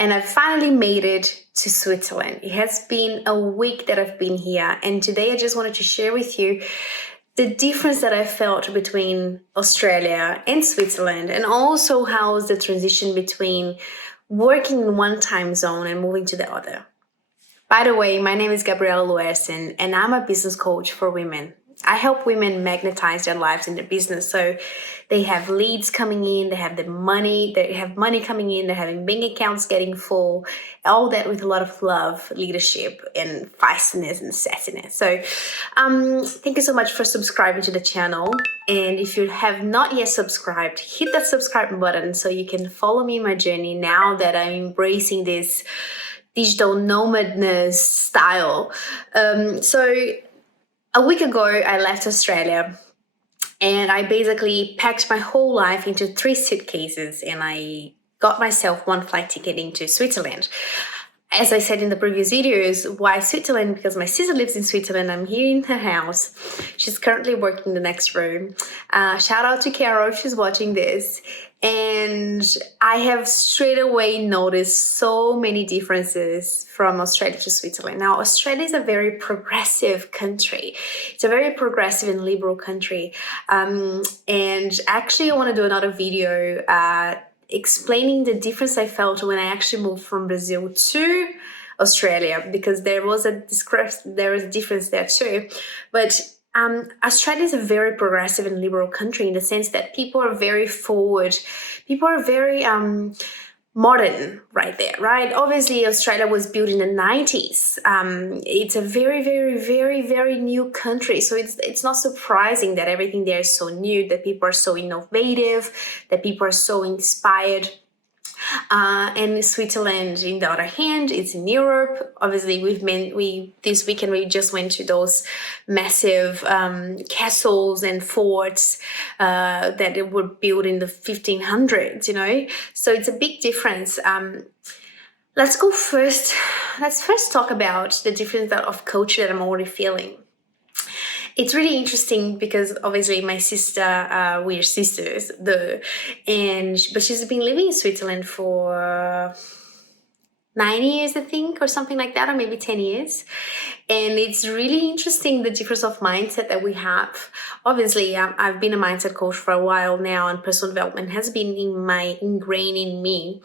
and I finally made it to Switzerland. It has been a week that I've been here, and today I just wanted to share with you the difference that I felt between Australia and Switzerland, and also how was the transition between working in one time zone and moving to the other. By the way, my name is Gabriela Luersen, and I'm a business coach for women. I help women magnetize their lives in their business. So they have leads coming in, they have money coming in, they're having bank accounts getting full, all that with a lot of love, leadership, and feistiness and sassiness. So thank you so much for subscribing to the channel. And if you have not yet subscribed, hit that subscribe button so you can follow me in my journey now that I'm embracing this digital nomadness style. So a week ago, I left Australia and I basically packed my whole life into 3 suitcases and I got myself one flight ticket into Switzerland. As I said in the previous videos, why Switzerland? Because my sister lives in Switzerland. I'm here in her house. She's currently working in the next room. Shout out to Carol if she's watching this. And I have straight away noticed so many differences from Australia to Switzerland. Now, Australia is a very progressive country. It's a very progressive and liberal country. And actually, I want to do another video explaining the difference I felt when I actually moved from Brazil to Australia, because there was a difference there too. But Australia is a very progressive and liberal country in the sense that people are very forward. People are very modern right there, right? Obviously, Australia was built in the 90s. It's a very, very, very, very new country. So it's not surprising that everything there is so new, that people are so innovative, that people are so inspired. And Switzerland, in the other hand, it's in Europe. Obviously, this weekend we just went to those massive castles and forts that were built in the 1500s. So it's a big difference. Let's first talk about the difference of culture that I'm already feeling. It's really interesting because obviously my sister, we're sisters, but she's been living in Switzerland for 9 years, I think, or something like that, or maybe 10 years. And it's really interesting the difference of mindset that we have. Obviously, I've been a mindset coach for a while now, and personal development has been ingrained in me.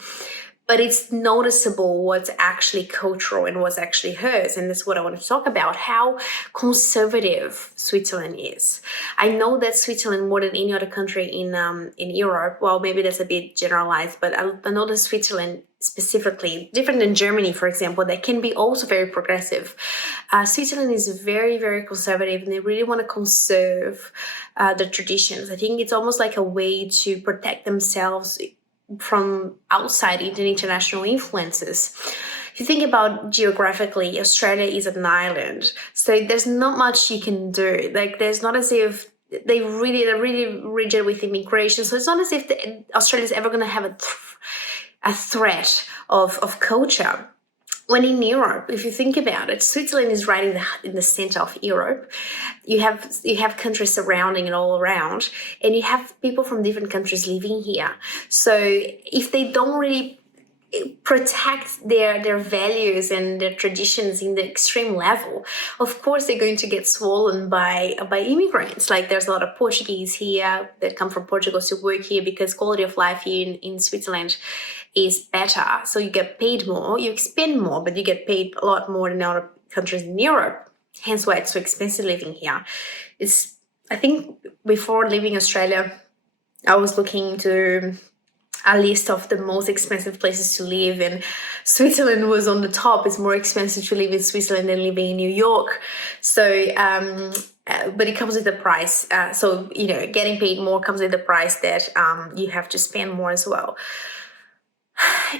But it's noticeable what's actually cultural and what's actually hers. And that's what I want to talk about, how conservative Switzerland is. I know that Switzerland, more than any other country in Europe, well, maybe that's a bit generalized, but I know that Switzerland specifically, different than Germany, for example, that can be also very progressive. Switzerland is very, very conservative, and they really want to conserve the traditions. I think it's almost like a way to protect themselves from outside international influences. If you think about geographically, Australia is an island, so there's not much you can do. Like, there's not as if they're really rigid with immigration, so it's not as if Australia is ever going to have a threat of culture. When in Europe, if you think about it, Switzerland is right in the center of Europe. You have countries surrounding it all around, and you have people from different countries living here. So if they don't really protect their values and their traditions in the extreme level, of course they're going to get swollen by immigrants. Like, there's a lot of Portuguese here that come from Portugal to work here because quality of life here in Switzerland is better. So you get paid more, you spend more, but you get paid a lot more than other countries in Europe. Hence why it's so expensive living here. I think before leaving Australia, I was looking into a list of the most expensive places to live, and Switzerland was on the top. It's more expensive to live in Switzerland than living in New York. So, but it comes with a price. So, getting paid more comes with the price that you have to spend more as well.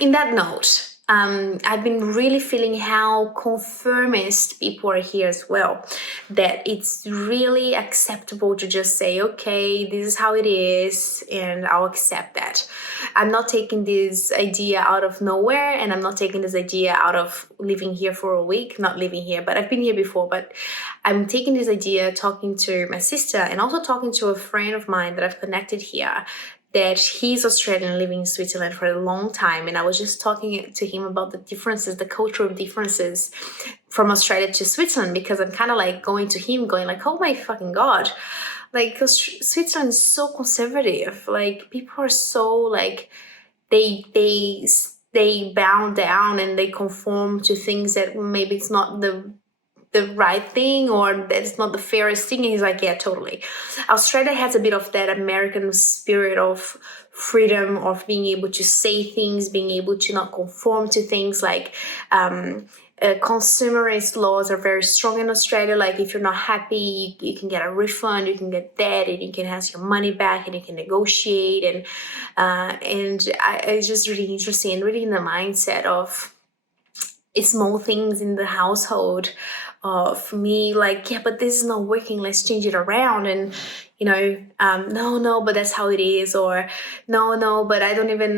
In that note, I've been really feeling how conformist people are here as well. That it's really acceptable to just say, okay, this is how it is, and I'll accept that. I'm not taking this idea out of nowhere, and I'm not taking this idea out of living here for a week. Not living here, but I've been here before. But I'm taking this idea, talking to my sister, and also talking to a friend of mine that I've connected here, that he's Australian living in Switzerland for a long time. And I was just talking to him about the differences, the cultural differences from Australia to Switzerland, because I'm kind of like going to him going like, oh my fucking God, like Switzerland is so conservative. Like people are so like, they bow down and they conform to things that maybe it's not the right thing or that's not the fairest thing. And he's like, yeah, totally. Australia has a bit of that American spirit of freedom, of being able to say things, being able to not conform to things. Like consumerist laws are very strong in Australia. Like if you're not happy, you can get a refund, you can get that, and you can have your money back, and you can negotiate. It's just really interesting and really in the mindset of small things in the household. For me, like, yeah, but this is not working, let's change it around. And no, but that's how it is. Or no, but I don't even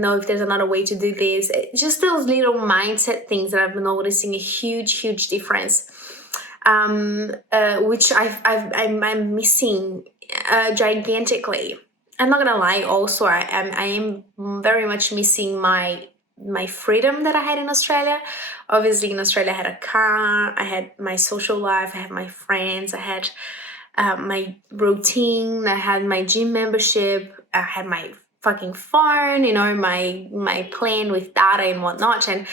know if there's another way to do this. Just those little mindset things that I've been noticing a huge difference, which I'm missing gigantically. I'm not gonna lie. Also, I am very much missing my freedom that I had in Australia. Obviously, in Australia, I had a car, I had my social life, I had my friends, I had my routine, I had my gym membership, I had my fucking phone, my plan with data and whatnot. And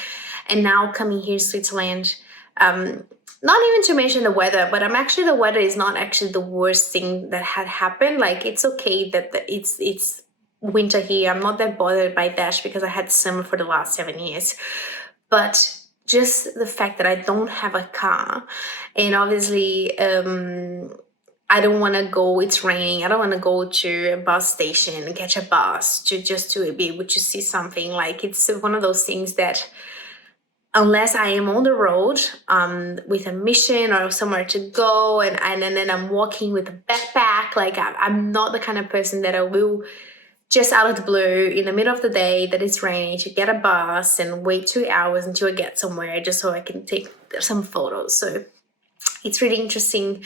now coming here to Switzerland, not even to mention the weather, but the weather is not actually the worst thing that had happened. Like, it's okay that it's winter here. I'm not that bothered by that because I had summer for the last 7 years. But just the fact that I don't have a car, and obviously I don't want to go, it's raining, I don't want to go to a bus station and catch a bus to be able to see something. Like, it's one of those things that unless I am on the road with a mission or somewhere to go, and then I'm walking with a backpack, like I'm not the kind of person that I will just out of the blue in the middle of the day that it's raining to get a bus and wait 2 hours until I get somewhere just so I can take some photos. So it's really interesting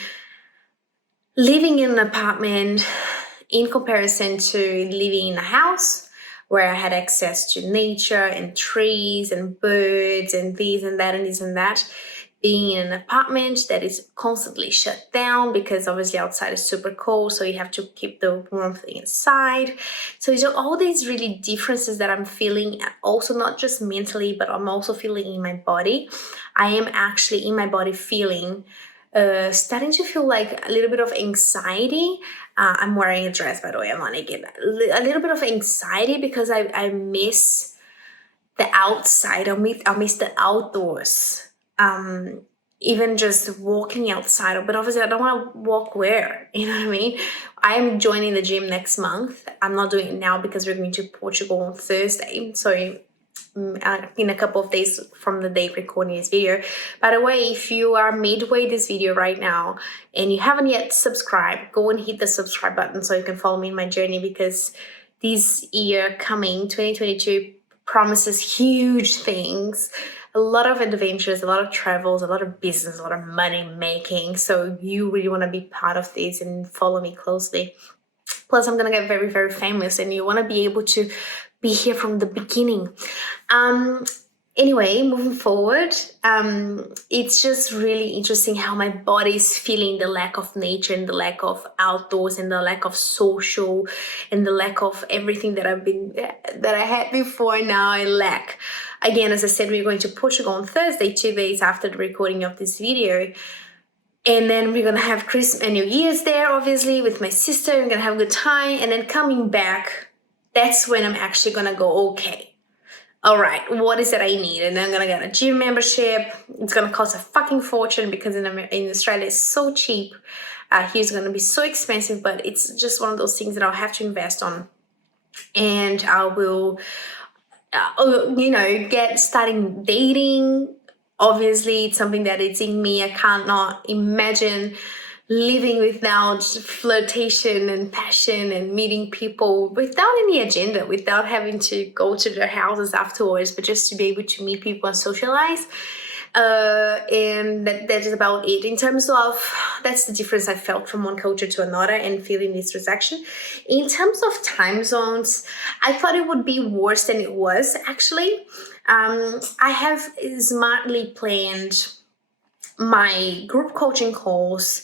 living in an apartment in comparison to living in a house where I had access to nature and trees and birds and this and that and this and that. Being in an apartment that is constantly shut down because obviously outside is super cold, so you have to keep the warmth inside. So it's all these really differences that I'm feeling, also not just mentally, but I'm also feeling in my body. I am actually in my body feeling, starting to feel like a little bit of anxiety. I'm wearing a dress, by the way, I'm not naked. A little bit of anxiety because I miss the outside, I miss the outdoors. Even just walking outside, but obviously I don't want to walk where, you know what I mean? I'm joining the gym next month. I'm not doing it now because we're going to Portugal on Thursday. So in a couple of days from the day of recording this video. By the way, if you are midway this video right now and you haven't yet subscribed, go and hit the subscribe button so you can follow me in my journey, because this year coming, 2022, promises huge things. A lot of adventures, a lot of travels, a lot of business, a lot of money making. So you really want to be part of this and follow me closely. Plus, I'm going to get very, very famous, and you want to be able to be here from the beginning. Anyway, moving forward, it's just really interesting how my body is feeling the lack of nature and the lack of outdoors and the lack of social and the lack of everything that I had before. Now I lack. Again, as I said, we're going to Portugal on Thursday, 2 days after the recording of this video. And then we're going to have Christmas and New Year's there, obviously, with my sister. We're going to have a good time. And then coming back, that's when I'm actually going to go, okay, all right, what is it I need? And then I'm going to get a gym membership. It's going to cost a fucking fortune because in Australia it's so cheap. Here's going to be so expensive, but it's just one of those things that I'll have to invest on. And I will, get starting dating. Obviously, it's something that is in me. I can't not imagine living without flirtation and passion and meeting people without any agenda, without having to go to their houses afterwards, but just to be able to meet people and socialize. And that is about it. In terms of, that's the difference I felt from one culture to another and feeling this transaction. In terms of time zones, I thought it would be worse than it was, actually. I have smartly planned my group coaching calls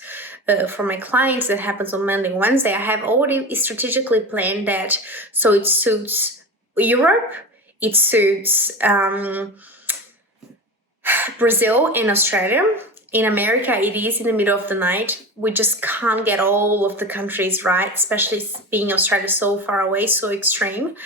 for my clients that happens on Monday and Wednesday. I have already strategically planned that so it suits Europe, it suits Brazil and Australia. In America, it is in the middle of the night. We just can't get all of the countries right, especially being Australia so far away, so extreme.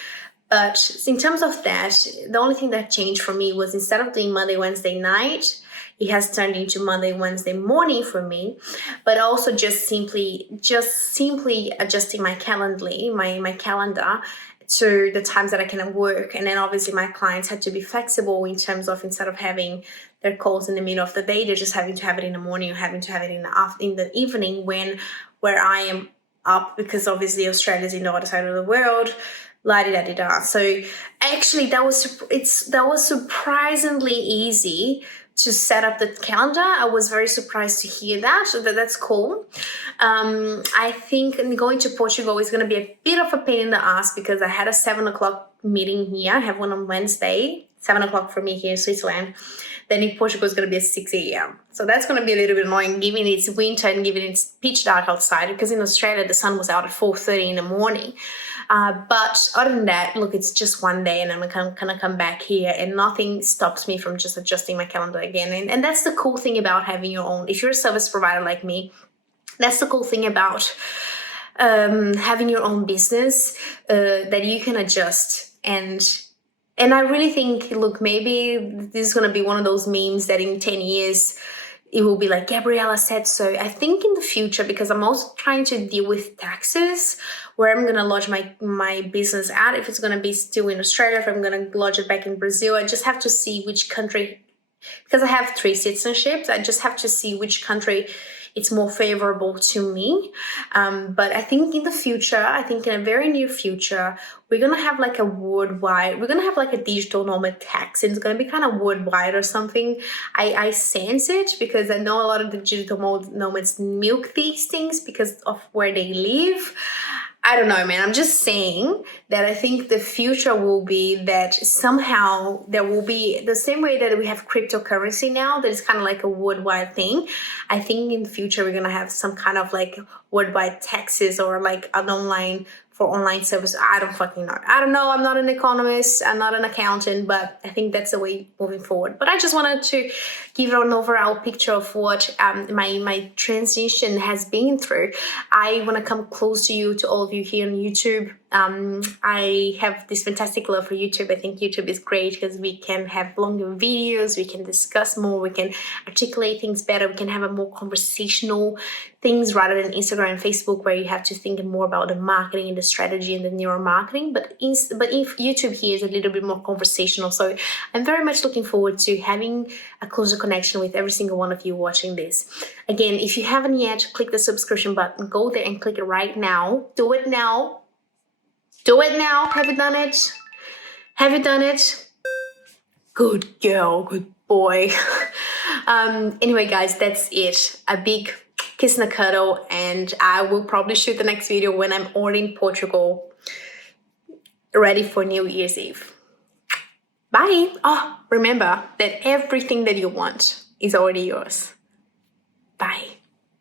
But in terms of that, the only thing that changed for me was instead of doing Monday, Wednesday night, it has turned into Monday, Wednesday morning for me. But also just simply adjusting my calendar to the times that I can work. And then obviously my clients had to be flexible in terms of, instead of having their calls in the middle of the day, they're just having to have it in the morning or having to have it in the evening where I am up, because obviously Australia's in the other side of the world. La-di-da-di-da. So actually that was surprisingly easy to set up the calendar. I was very surprised to hear that, so that's cool. I think going to Portugal is going to be a bit of a pain in the ass because I had a 7 o'clock meeting here. I have one on Wednesday, 7 o'clock for me here in Switzerland. Then in Portugal it's going to be at 6 a.m. So that's going to be a little bit annoying given it's winter and given it's pitch dark outside, because in Australia the sun was out at 4:30 in the morning. But other than that, look, it's just one day and I'm going to come back here and nothing stops me from just adjusting my calendar again. And that's the cool thing about having your own, if you're a service provider like me, that's the cool thing about having your own business, that you can adjust. And I really think, look, maybe this is going to be one of those memes that in 10 years, it will be like, Gabriella said so. I think in the future, because I'm also trying to deal with taxes, where I'm going to lodge my business at, if it's going to be still in Australia, if I'm going to lodge it back in Brazil. I just have to see which country, because I have 3 citizenships, I just have to see which country it's more favorable to me. But I think in the future, I think in a very near future, we're going to have like we're going to have like a digital nomad tax, and it's going to be kind of worldwide or something. I sense it because I know a lot of the digital nomads milk these things because of where they live. I don't know, man. I'm just saying that I think the future will be that somehow there will be the same way that we have cryptocurrency now, that is kind of like a worldwide thing. I think in the future we're going to have some kind of like worldwide taxes or like an online service. I don't fucking know. I don't know. I'm not an economist. I'm not an accountant, but I think that's the way moving forward. But I just wanted to give an overall picture of what my transition has been through. I want to come close to all of you here on YouTube. I have this fantastic love for YouTube. I think YouTube is great because we can have longer videos, we can discuss more, we can articulate things better, we can have a more conversational things rather than Instagram and Facebook where you have to think more about the marketing and the strategy and the neuromarketing. But if YouTube here is a little bit more conversational. So I'm very much looking forward to having a closer connection with every single one of you watching this. Again, if you haven't yet, click the subscription button, go there and click it right now. Do it now. Do it now. Have you done it? Have you done it? Good girl, good boy. Anyway, guys, that's it. A big kiss and a cuddle, and I will probably shoot the next video when I'm already in Portugal, ready for New Year's Eve. Bye. Oh, remember that everything that you want is already yours. Bye.